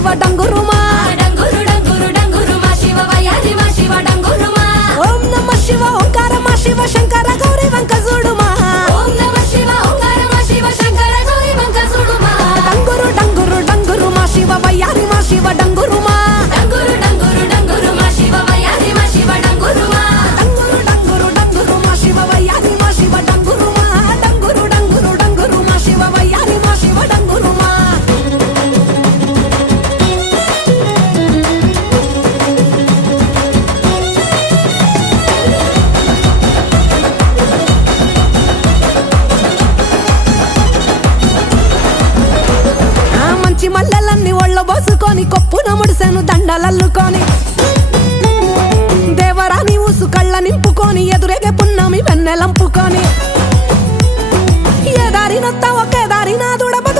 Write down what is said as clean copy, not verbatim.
శివ డంగురుమా డంగురు డంగురు డంగురు మా శివ వయ్యారి మా శివ డంగురుమా ఓం నమ శివ ఓంకార మా శివ శంకర గౌరీ వంక చూడుమా ఓం నమ శివ ఓంకార మా శివ శంకర గౌరీ వంక చూడుమా డంగురు డంగురు డంగురు మా శివ వయ్యారి మా శివ డంగురుమా డంగురు డంగురు డంగురు మా శివ వయ్యారి మా శివ డంగురుమా డంగురు డంగురు డంగురు మా శివ వయ్యారి మా శివ డంగురుమా డంగురు డంగురు డంగురు మా శివ వయ్యారి మా శివ డంగురుమా మంచి మల్లెలన్నీ ఒళ్ళ బోసుకొని కొప్పున ముడిసెను దండలల్లుకొని దేవరాని ఊసు కళ్ళ నింపుకొని ఎదురేగే పున్నమి వెన్నెలంపుకొని ఏ దారినొత్తా ఒకే దారి నా దూడబదు